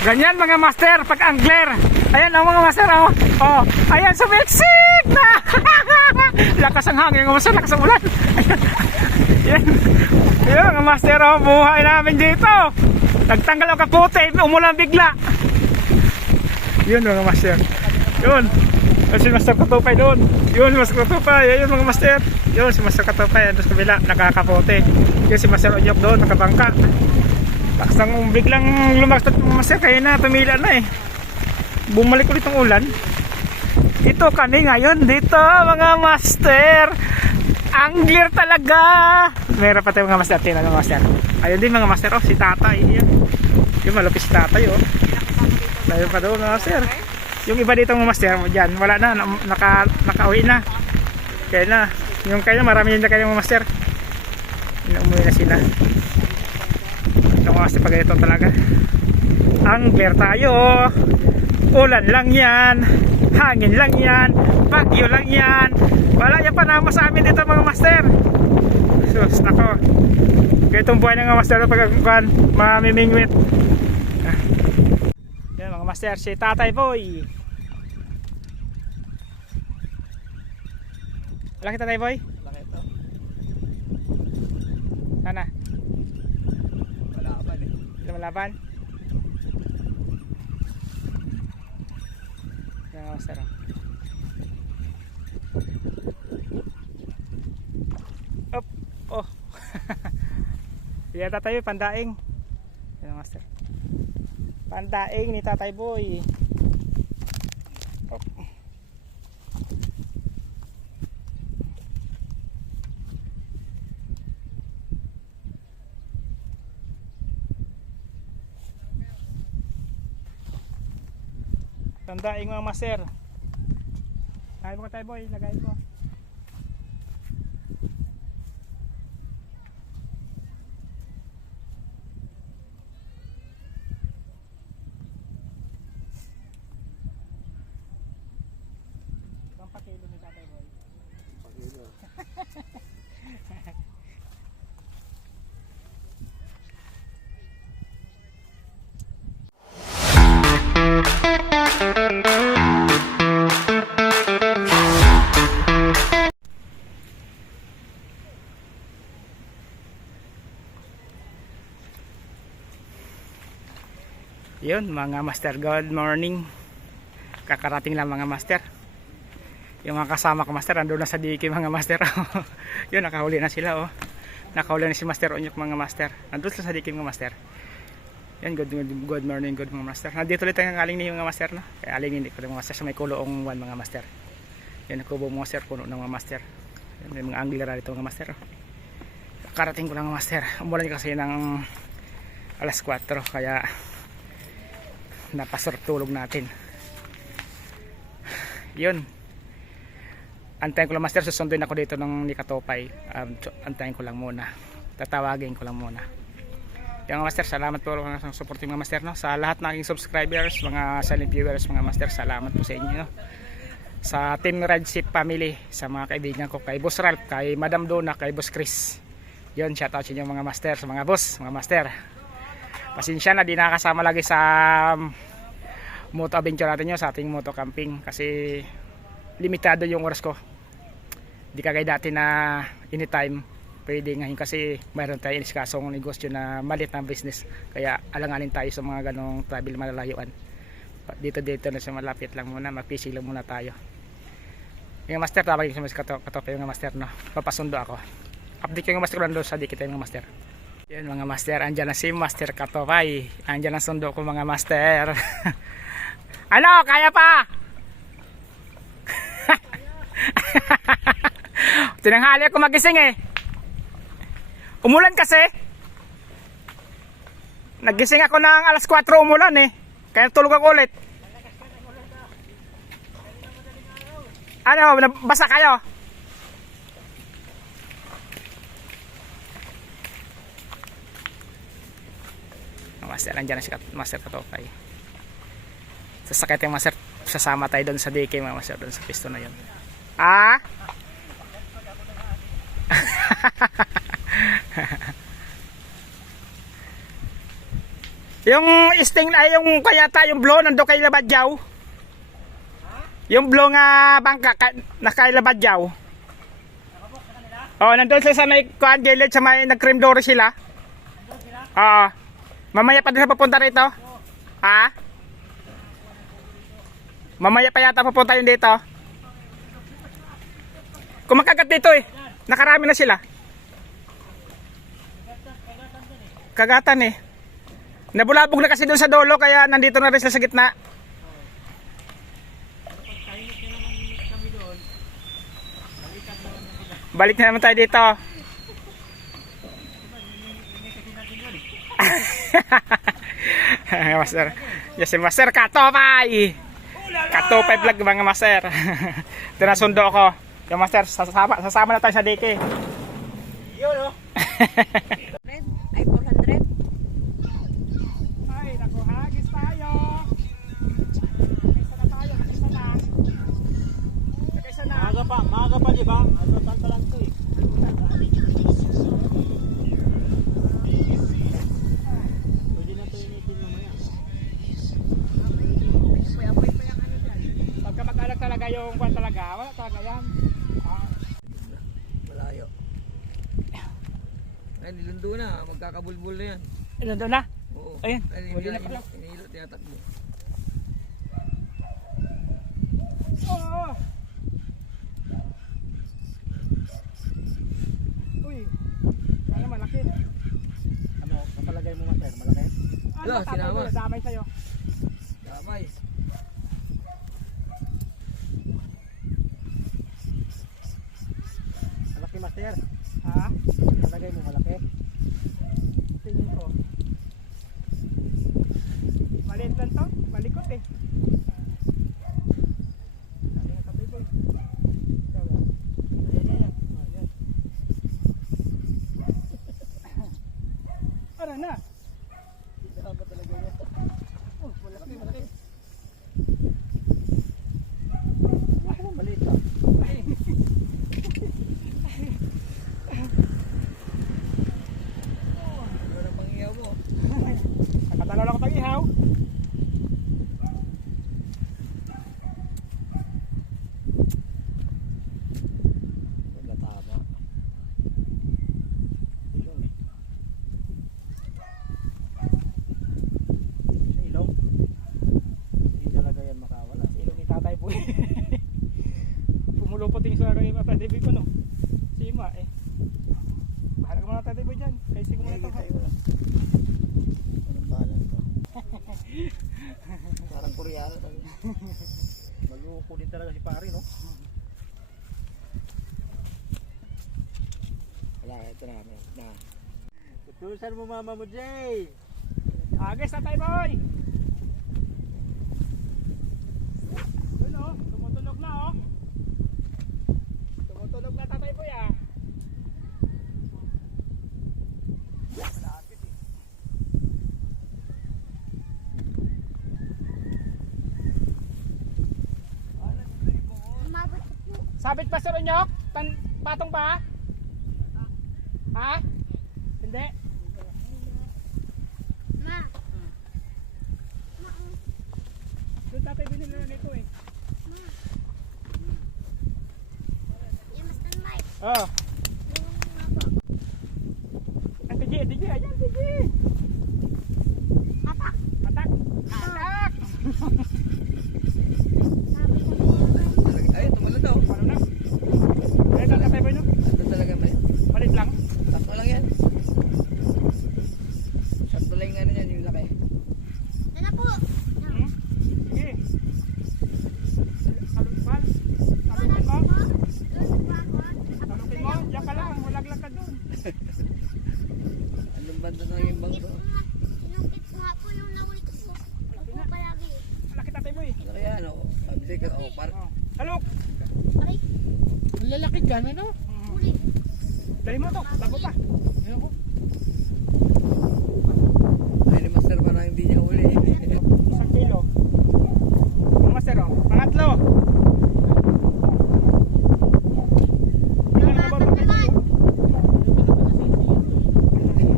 Ganyan mga master pag angler. Ayan ang mga master oh. Oh, ayan sumiksik na. Lakas ang hangin mga master, lakas ang ulan. Ayan. Ayan mga master oh, buhay namin dito. Nagtanggal ang kapote, umulan bigla. Yun mga master. Yun. Si Master Katupay doon. Yun si Master Katupay. Ayun mga master. Yun si Master Katupay doon sa kabila, nakakapote. Yun si Master Onyok doon, nakabangka. Laksang biglang lumakas mga master, kaya na tumila na eh. Bumalik ulit ang ulan. Ito kani ngayon dito mga master. Angler talaga. Meron pa tayo mga master, tingnan mga master. Ayun din mga master oh, si Tatay. Yan. Yung malupit si Tatay oh. Ayun pa doon mga master. Yung iba dito mga master, dyan, wala na, nakauwi na. Kaya na, yung kaya marami yun na kayo mga master. Umuwi na sila. Ito mga master pag ito talaga. Angler tayo. Ulan lang yan. Hangin lang yan. Bagyo lang yan. Wala yan panama sa amin dito mga master. Sus, nako. Kaya itong buhay ng mga master pag mamimingwit. Yan mga master, si Tatay Boy. Laki Tatay Boy? Laki ito. Sana? Malaban eh. Lumalaban? Yan mga master. Op! Oh! Yan Tatay Boy, pandaing. Yan mga master. Pandaing ni Tatay Boy. Oh. Pandaing mga master. Lagay mo Tatay Boy, lagay mo. Pakilo ni Tatay Boy. Pakilo. Yun mga master, good morning. Kakarating lang mga master. Yung mga kasama ko master, andun na sa DK mga master. Yun, nakahuli na sila oh. Nakahuli na si Master Onyok mga master. Andun sila sa DK mga master. Yan, good morning, good mga master. Nandito ulit ang aling ni mga master no. Kaya aling hindi ko mga master sa may kuloong 1 mga master. Yan, nakubo mga master, puno ng mga master. Yan, may mga angler dito mga master oh. Kakarating ko lang mga master. Umulan kasi ng alas 4 kaya napasarap tulog natin. Yun, antayin ko lang master, susunduin ako dito ng ni Katupay. Antayin ko lang muna, tatawagin ko lang muna. Yung mga master, salamat po sa support mga master no? Sa lahat ng aking subscribers, mga silent viewers mga master, salamat po sa inyo no? Sa Team Redship family, sa mga kaibigan ko, kay Boss Ralph, kay Madam Donna, kay Boss Chris. Yun, shoutout sa inyo mga master, sa mga boss, mga master. Pasensya na di nakakasama lagi sa moto adventure natin yun, sa ating moto camping kasi limitado yung oras ko. Di kagaya dati na anytime pwede ngayon kasi mayroon tayong iniskasong negosyo na maliit na business, kaya alanganin tayo sa mga ganong travel malalayuan. Dito na sa malapit lang muna, mag-fishing lang muna tayo. Yung master, tawagin ko sa Katupay yung master no? Papasundo ako, update ko yung master ko sa di kita yung master. Yan mga master, andyan na si Master Katupay. Andyan ang sundo ko mga master. Ano, kaya pa? Tinanghali ako magising eh. Umulan kasi. Nagising ako ng alas 4 umulan eh. Kaya tulog ako ulit. Ano, basa kayo? Master, andyan na si Master Katupay. Sasakit yung master, sasama tayo doon sa DK mga master, doon sa pisto na yun. Ah? Yung sting ay yung kayata yung blow nando kay Labadyaw. Yung blow nga bangka na kay Labadyaw. Oh, nandun sila sa may kuan gilid sa may nag-cream door sila. Oo. Mamaya pa din sa papunta rito. Ha? Mamaya pa yata papunta yun dito. Kumakagat dito eh. Nakarami na sila. Kagatan eh. Nabulabog na kasi doon sa dolo kaya nandito na rin sila sa gitna. Balik na naman tayo dito. Master. Yes, Master Katopay. Katopay vlog mga Master. Ito na sundo ko. Yung Master, sasama na tayo sa dike. Yun o. Ay, 400. Ay, naku, hagis tayo. Kaysa na tayo, kaysa na. Kaysa na. Maaga pa, di ba? Total pa lang ito eh. Pwede na ito initin mamaya. Apoy-apoy pa yung ano dyan. Pagka mag-alag talaga yung kwan talaga, wala talaga yan. Malayo. Ay, nilundo na. Magkakabulbul na yan. Ilan doon na? Oo. Ayun, Ay, huli na pala. inihilo, tinatakbo. Oo. Uy, sana malaki. Ano, kapalagay mo Master, malaki? Ano, Wala, sinama. damay sa'yo. Damay. Malaki Master. Ha? Palagay mo malaki. Tingin ko. Maliit lang to, malikot eh. Sabi na tatay boy. Ikaw yan. Ayan. Oh, yan. Ano na? Dapat talaga yan. Oh, malaki, malaki. Ako, maliit ka. Ano ang pangiyaw mo? Nakatalo lang ako pag-ihaw. Pagkatama. Ilong eh. Sa ilong? Hindi talaga yan makawala. Ilong ni tatay boy. Pumulupot yung sa kay tatay boy ko no. Sima eh. Bahala ka muna tatay boy dyan. Kaisi ko muna ito. Anong bahala ito? Parang Koreano talaga. Maluko din talaga si pare, no? Wala, ito na kami. Na. Tutusan mo mama mo, Jay! Agis tatay boy. Yun oh, tumutunog na oh. Tumutunog na tatay boy ah. Malapit eh. Sabit pa sa Ronyok? Patong pa? Ha? Hindi? Ma. Doon tatay binili na nito eh. Yung standby. Oh. Ang TG, ayan TG. Atak. Atak. Atak. Sabi ko na Ay, tumala daw. Ano na? Ay, tatay boy no? Ito talaga may. Malit lang. Sakto lang yan. Sakto lang yung ano yan, yung laki. yan na po. Hmm? Sige. Salupal. Wala Salutin mo. po. Doon pa ako. Salutin mo. Diyan ka lang. Mulaglag ka doon. Anong banda sa naging bangko? Sinungkit ko nga po yung nawit ko. Ako palagi. Malaki tatay boy. Laki yan, oh. Sabi ka, oh, parang. Oh. Saluk. Aray, Lalaki ka, ano? huli. Dali mo to. Tabo pa. Ayun ko. Ay, ni Master parang hindi niya uli. 1 kilo. Yung master oh. Pangatlo. Ilan na ba Ang tatay boy? apat naman.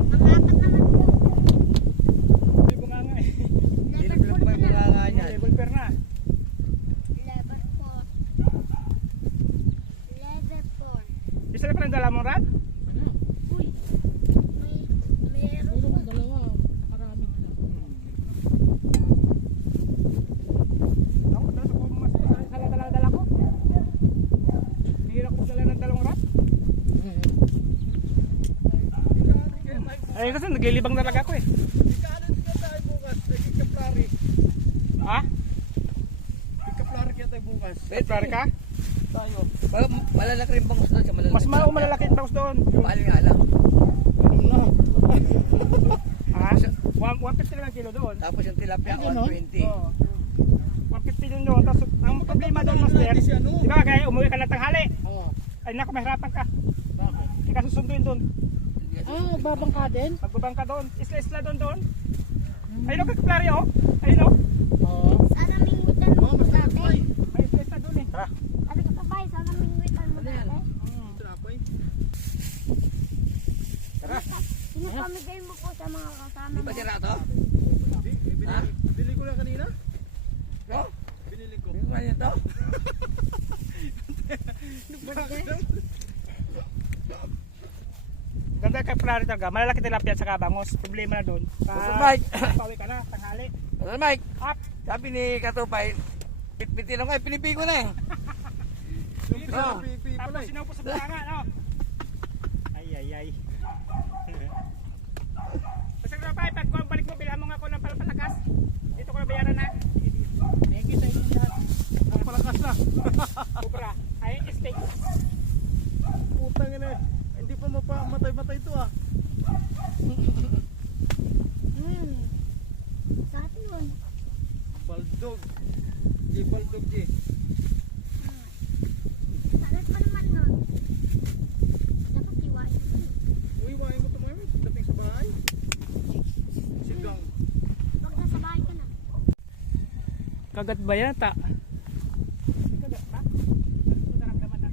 Ang apat naman po. Hindi ko nga rin dala mong rad? Ano? Uy, meron. Puro kong dalawa. Nakarami na. Ako, dala sa kung mas dala ko. Hihirap ko dala ng dalawang rad. Ay, kasi naglilibang talaga ako eh. Ikalan ka tayo bukas. Ikaplari. Ha? Ikaplari ka tayo bukas. Pare ka? Tayo. Malalaki rin bangus doon sa malalaki. Mas malalaki ang taos doon. Paling nga lang. Ha? 150 lang ang kilo doon. Tapos yung tilapia, Ay, ganon? 120. Oo. 150 din doon. Tapos ang problema doon, master, di ba kaya umuwi ka ng tanghali? Oo. Ay naku, mahirapan ka. Bakit? Hindi ka susunduin doon. Ah, babang ka din? Magbabang ka doon. Isla-isla doon. Ayun o, kaklari o. Ayun o. Oo. Sana mingwitan mo Mas dati. trapay. May isla-isla doon eh. Tara. Sabi ko pa ba, sana mingwitan mo Ano yan? dati. Trapay. Tara. Pinapamigay mo po sa mga kasama Di mo. ba sira to? Ha? Bili ko lang kanina. No? Binili ko. Yung kanya to? Ganda kay kaklari talaga. Malalaki tilapia at saka bangus. Problema na doon. Master Mike. Pauwi ka na, tanghali. Ano Mike? Up. Sabi ni Katupay, pitpitin lang kayo, pinipi ko na eh. Oh. Tapos sinaupo sa bulanga, no? Ay. Basta ko na pa, pag balik mo, bilhan mo nga ako ng palapalakas. Dito ko na bayaran ha. Thank you sa inyo lahat. Ang palakas na. Kubra. Ay, steak. Putang ina. Hindi pa matay-matay ito ah. Sa atin yun. Baldog. Baldog G. Alat pa naman nun. Dapat iwain. Uy, wahin mo ito mo dating sa bahay. Sigang. Pag nasa bahay ka na. Kagat ba yan, ta? Kagat ba? Ito naramdaman na.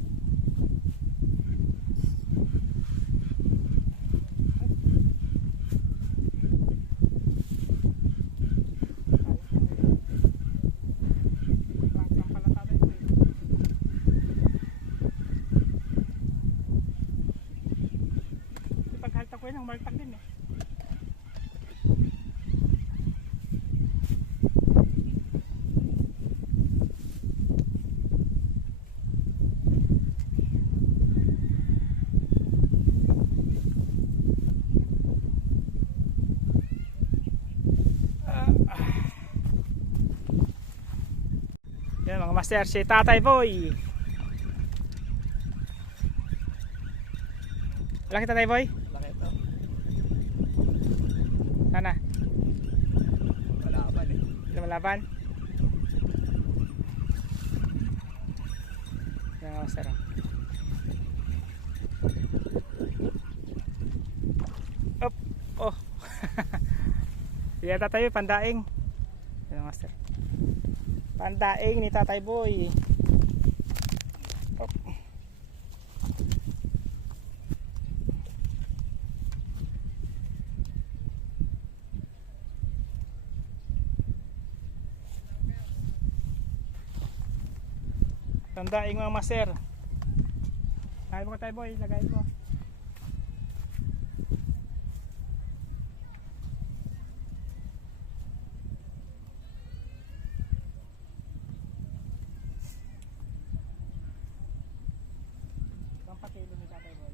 Paghalta ko yun, ang maltag din eh. Yan mga master, si Tatay Boy. Laki Tatay Boy? Laki ito. Sana, Malaban eh. lumalaban. Yan mga master. Up, oh. Yan Tatay Boy, pandaing. Yan mga master. Pandaing ni Tatay Boy. Up. Pandaing mga master. Lagay mo ka Tatay Boy, lagay mo. Pakilo ni Tatay Boy.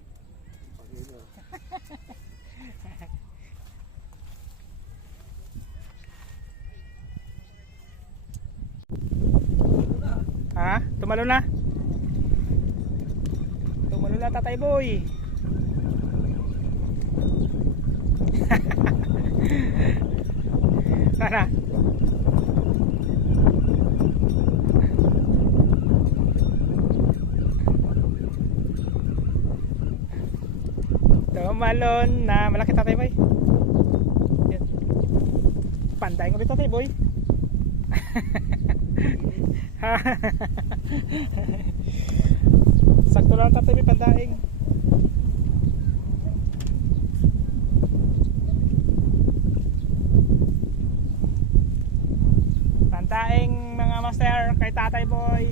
Ha? Tumalo na? Tumalo na Tatay Boy. Tara. Tumalon na. Malaki Tatay Boy. Yan. Pandaing ulit Tatay Boy. Sakto lang Tatay Boy, pandaing. Pandaing mga master kay Tatay Boy.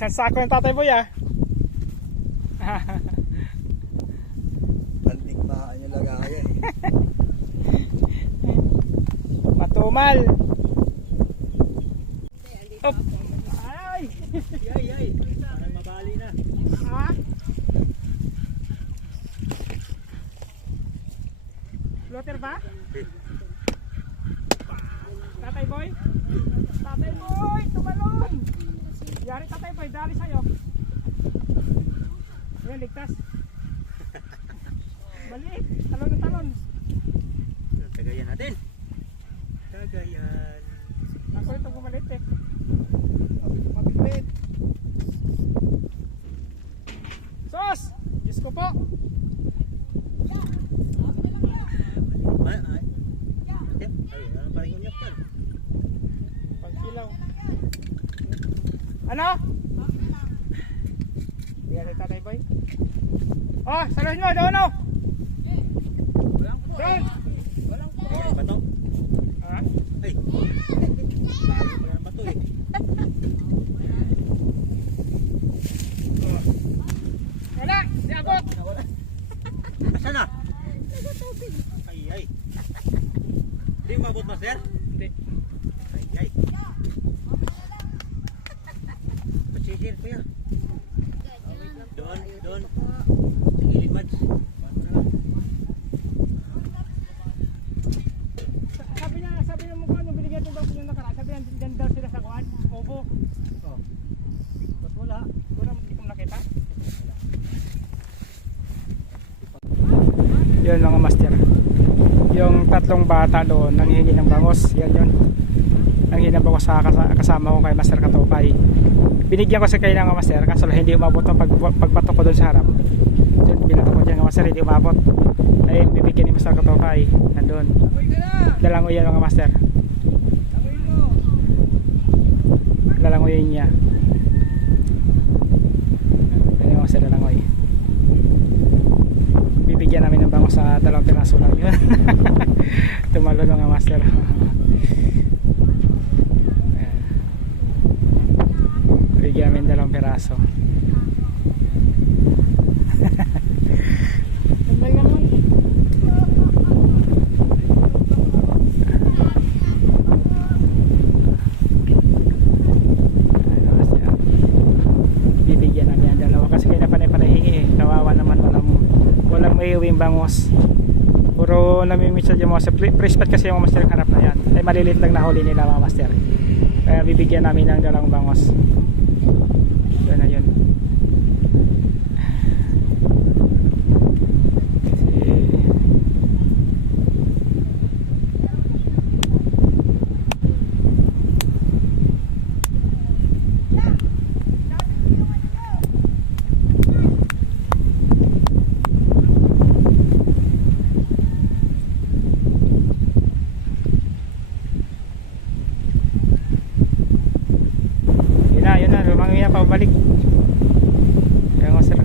Isang sako yung tatay boy ah. Pantikmaan yung lagayan. Matumal. Op. Ay. Ay. Parang mabali na. Ha? Floater ba? Tatay boy? Tatay boy, tumalon! Yari tatay boy, dali sa'yo. Ayan, ligtas. Maliit, talon na talon. Tagayan natin. Tagayan. Ako itong kumalit eh. Mabibit. Sos! Diyos ko po! Ay. Ano pa rin unyak yan? Pagkilaw. Ano? Yan si tatay boy. Oh, saluhin mo, doon o! Doon! Ay, bato. Ha? Ay. Parang bato eh. Wala! Di abot! Asan na? Ay. Hindi mo mabot, master? Hindi. Ay. Pasisir ko yan. Doon. Sa gilid, Mads. Sabi niya mo kung ano, binigyan ito daw ko yung nakaraan. Sabi niya, dyan daw sila sa kuhan. Opo. Oh. Ba't wala? Wala mo kong nakita. Yun mga master. Yung tatlong bata doon, nanghihingi ng bangos. Yan yun. Nanghihingi ng bangos sa kasama ko kay Master Katupay. Binigyan ko sa kayo ng master, kaso hindi umabot ng pagbato ko doon sa harap. Binato ko dyan ng master, hindi umabot. Ay, bibigyan ni Master Katupay. Nandun. Dalangoy yan mga master. Dalangoy niya. Yan yung master, dalangoy. Bibigyan namin ng bangos sa 2 piraso lang yun. Tumalo mga master. Bigyan namin 2 piraso. Tambay naman. Bibigyan namin ang 2 kasi kaya panay-panahingi eh. Kawawa naman, walang may uwing bangos. Puro namimit sa mga sa free spot kasi yung master harap na yan. Ay malilit lang na huli nila mga master. Kaya bibigyan namin ng 2 bangos. Yun na yun. Yun na, lumangin na pabalik. Kaya nga sila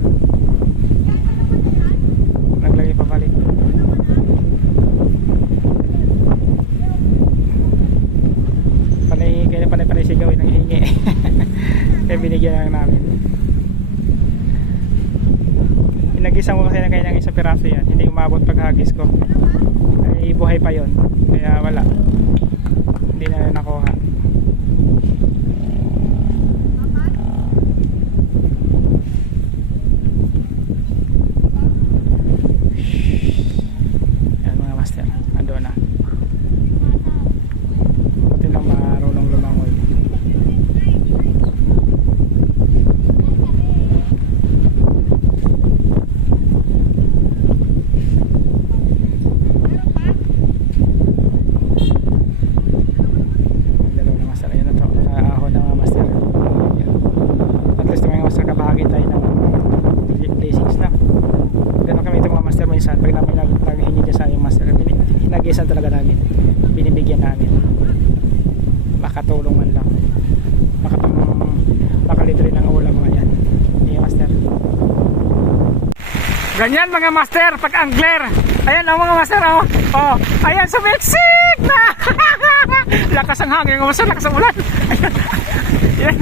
naglagay pabalik. Panay kaya panay sigawin ang hingi. Kaya binigyan lang namin. Pinag-isang ko kasi na kaya ng 1 piraso yan. Hindi umabot paghagis ko. Ay buhay pa yon. Kaya wala. Hindi na rin nakuha. minsan pag namin naghingi niya sa yung master, inagisan talaga namin, binibigyan namin, makatulong man lang, makalibre ng ulam mga yan. Yung master, ganyan mga master pag angler. Ayan ang mga master, oh, ayan sumiksik na. Lakas ang hangin mga master, lakas ang ulan. Ayan.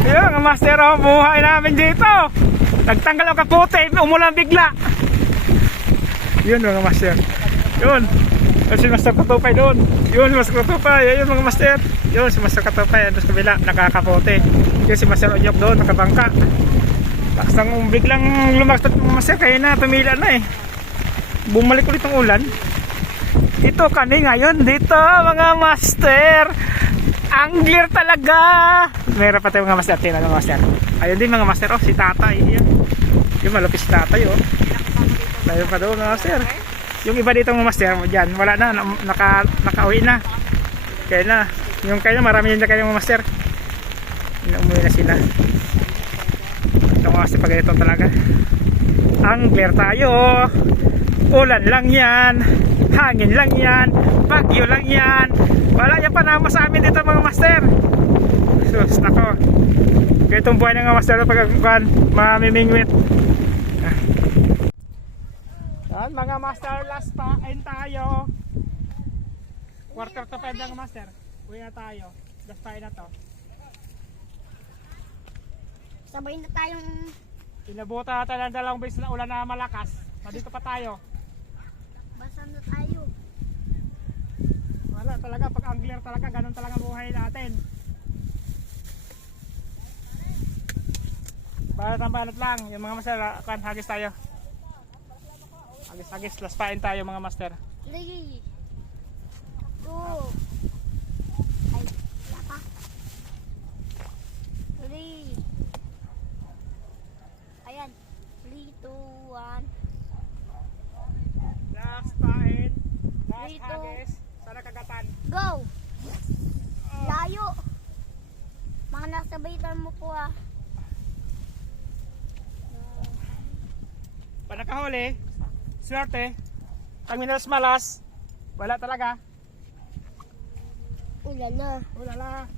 Ayun mga master, oh, buhay namin dito. Nagtanggal ang kapote, umulan bigla. Yun mga master. Yun. Yun si Master Katupay doon. Yun si Master Katupay. Ayun mga master. Yun si Master Katupay. Doon sa kabila, nakakapote. Yun si Master Onyok doon, nakabangka. Taksang biglang lumaksat mga master. Kaya na, tumila na eh. Bumalik ulit ang ulan. Ito kani ngayon dito mga master. Angler talaga. Meron pa tayo mga master. Tingnan mga master. Ayun din mga master. Oh, si tatay. Yan. Yung malupis si tatay. Oh. Tayo pa doon mga master. Yung iba dito mga master. Dyan. Wala na. Nakauwi na. Kaya na. Yung kaya marami yun na kayo mga master. Umuwi na sila. Ito mga master pag ito talaga. Angler tayo. Ulan lang yan. Hangin lang yan. Bagyo lang yan. Wala yan panama sa amin dito mga master. Sus, nako. Kaya itong buhay ng mga master pag mamimingwit. Yan mga master, last pain tayo. Quarter to 5 lang master. Uwi na tayo. Last pain na to. Sabay na tayong Inabuta tayo ng 2 beses na ulan na malakas. Dito pa tayo. basa na tayo. Wala talaga, pag angler talaga, ganun talaga ang buhay natin. Balat lang, yung mga master, hagis tayo. Hagis, last pain tayo mga master. 3 2 ay, wala pa. 3 ayan, 3 2 1 Last pain, last Dito. hagis, sana kagatan. go! Layo! Mga nasabayitan mo po ah. Pag nakahuli, swerte. Pag minalas malas, wala talaga. Ulala. Ulala.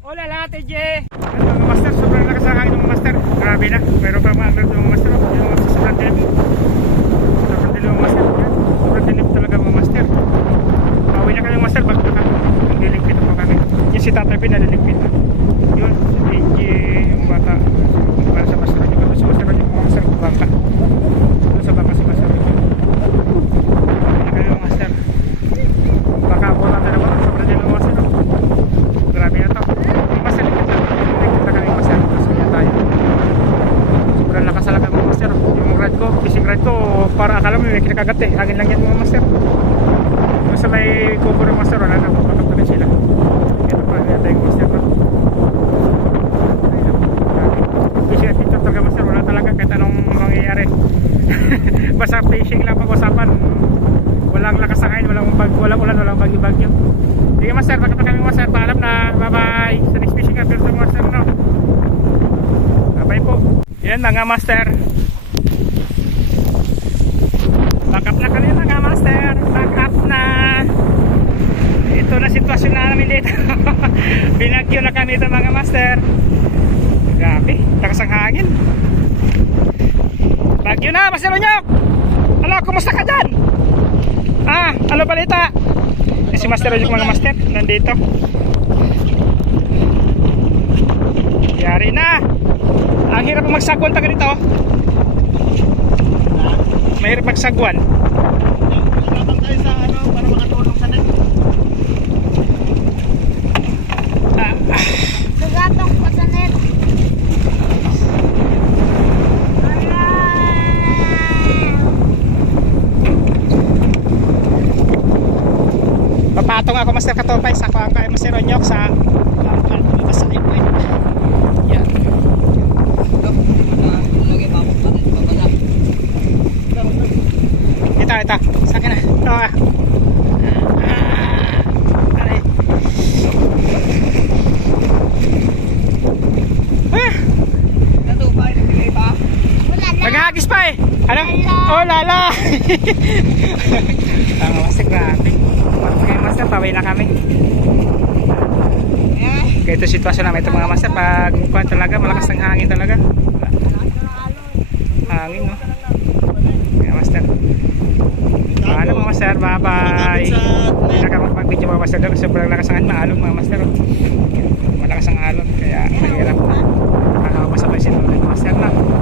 Ulala, TJ! Ano mga master, sobrang lakas ang hangin ng mga master. Grabe na, meron pa mga angler ng mga master. Yung mga sobrang dilim. Sobrang dilim mga master. Sobrang dilim talaga mga master. Pauwi na kayong master, bakit na ang liligpit po kami. Yung si Tatay Bin, naliligpit na. Yun, si TJ, yung bata. Para sa master, yung si master, yung mga master, bangka. Doon sa bangka si master. Pauwi na kayo master. Baka po natin naman, sobrang dilim mga master. Grabe na to. Yung master, ligpit na kami master. Tapos kanya tayo. Sobrang lakas talaga mga master. Yung rod ko, fishing rod ko, para akala mo may kinakagat eh. Hangin lang yan mga master. Yung sa may cover ng master, wala na. Patapagin sila. Ito pa, yan tayo master ko. Fishing at dito talaga master, wala talaga kahit anong mangyayari. Basta fishing lang pag-usapan. Walang lakas ang hangin, walang ulan, walang bagyo-bagyo. Sige master, baka pa kami master, paalam na. Bye bye. Sa next fishing episode master, no? Bye bye po. Yan mga master. Back up na kami mga master. Back up na. Ito na sitwasyon na namin dito. Binagyo na kami ito mga master. Grabe, lakas ang hangin. Bagyo na, Master Onyok. Ano, kumusta ka dyan? Ano balita? Si Master Onyok mga master, nandito. Yari na. Ang hirap magsagwan taga dito. Mahirap magsagwan. Tabang tayo sa ano para makatulong sa net. Nagatong pa sa net. Papatong ako Master Katopay sa kuha kay Master Onyok sa sa ipwet. Yan. Ito. Sa akin na. Ito Aray. Wala na. Naghahagis pa eh. Ano? Oh, lala. Ang master, grabe. Okay, master, paway na kami. Kaya ito sitwasyon namin ito mga master. Pag kuhan talaga, malakas ng hangin talaga. Hangin, no? Kaya master. Ano mga master, bye bye. Hindi na ka mag-video mga master, sobrang lakas ang alon mga master. Malakas ang alon, kaya mahirap. Masabay si Lolo master na.